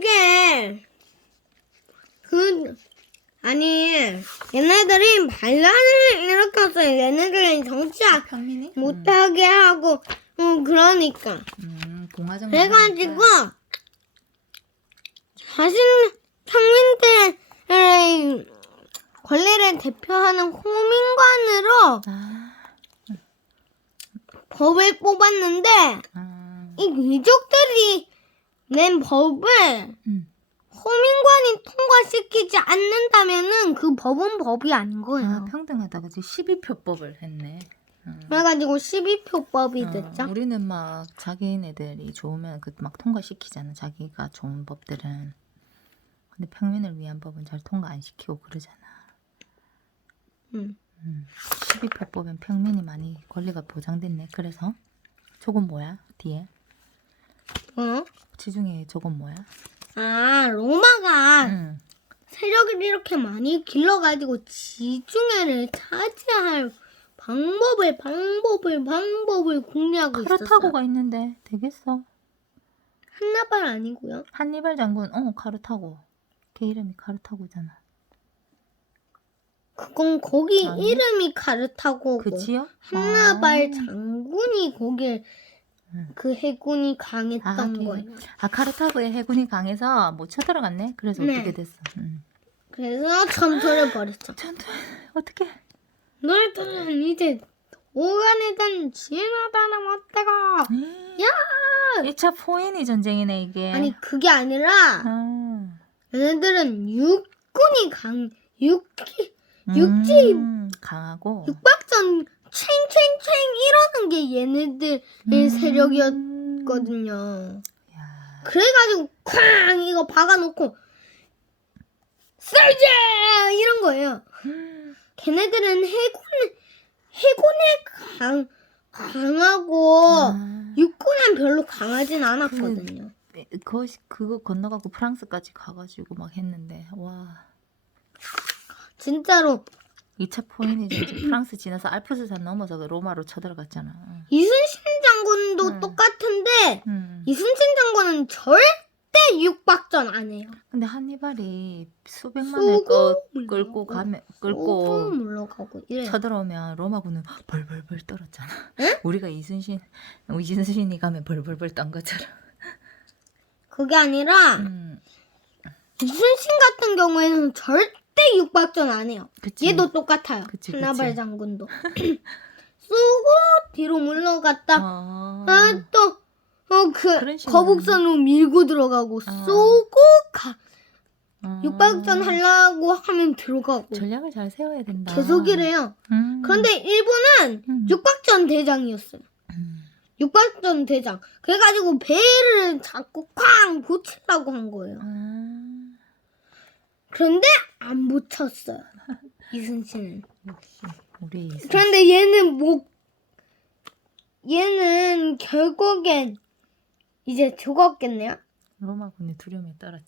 게, 그, 아니, 얘네들이 반란을 일으켰어요. 얘네들이 정치학 평민이? 못하게 하고, 어, 그러니까. 음. 그래가지고, 자신, 평민들의 권리를 대표하는 호민관으로 아, 법을 뽑았는데, 아, 이 귀족들이 낸 법을 음. 호민관이 통과시키지 않는다면은 그 법은 법이 아닌 아, 거예요. 평등하다가 지금 12표법을 했네. 음. 그래가지고 12표법이 어, 됐죠. 우리는 막 자기네들이 좋으면 그 막 통과시키잖아. 자기가 좋은 법들은. 근데 평민을 위한 법은 잘 통과 안 시키고 그러잖아. 음. 음. 12표법엔 평민이 많이 권리가 보장됐네. 그래서 저건 뭐야? 뒤에 어? 지중해 저건 뭐야? 아, 로마가 응. 세력을 이렇게 많이 길러가지고 지중해를 차지할 방법을, 방법을, 방법을 공략하고 있었어요. 카르타고가 있는데 되겠어? 한나발 아니고요. 한니발 장군 어 카르타고. 걔 이름이 카르타고잖아. 그건 거기 아니. 이름이 카르타고고 그 지역? 한나발 아. 장군이 거길 응. 그 해군이 강했던 아, 걔. 거예요. 아 카르타고의 해군이 강해서 못 쳐들어갔네. 그래서 네. 어떻게 됐어? 음. 그래서 전투를 벌였죠. 전투 어떻게? 너희들은 이제 오간이든 지나다는 어때가? 야! 2차 포인이 전쟁이네 이게. 아니 그게 아니라 아. 얘네들은 육군이 강 육기 육지- 음, 강하고 육박전 챙챙챙 이러는 게 얘네들의 음. 세력이었거든요. 야. 그래가지고 쾅 이거 박아놓고 썰자 이런 거예요. 걔네들은 해군 해군에 강 강하고 아. 육군은 별로 강하진 않았거든요. 그거 그거 건너가고 프랑스까지 가가지고 막 했는데 와. 진짜로 2차 포인이 전쟁 프랑스 지나서 알프스산 넘어서 그 로마로 쳐들어갔잖아. 이순신 장군도 음. 똑같은데 음. 이순신 장군은 절대 육박전 안 해요. 근데 한니발이 수백만을 끌고 물러가고, 가면 끌고 물러가고 이래요. 쳐들어오면 로마군은 벌벌벌 떨었잖아. 응? 우리가 이순신 이순신이 가면 벌벌벌 떤 것처럼. 그게 아니라 음, 이순신 같은 경우에는 절대 육박전 안 해요. 그치. 얘도 똑같아요. 그치, 한나발 그치. 장군도 쏘고 뒤로 물러갔다. 어... 아, 또, 어, 그, 식으로. 거북선으로 밀고 들어가고, 아. 쏘고, 가. 어... 육박전 하려고 하면 들어가고. 전략을 잘 세워야 된다. 계속 이래요. 음. 그런데 일본은 음. 육박전 대장이었어요. 음. 육박전 대장. 그래가지고 배를 자꾸 쾅 고치려고 한 거예요. 아, 그런데 안 붙였어요. 이순신은. 역시 우리 이순신. 그런데 얘는 뭐, 얘는 결국엔 이제 죽었겠네요. 로마 군의 두려움에 떨었지.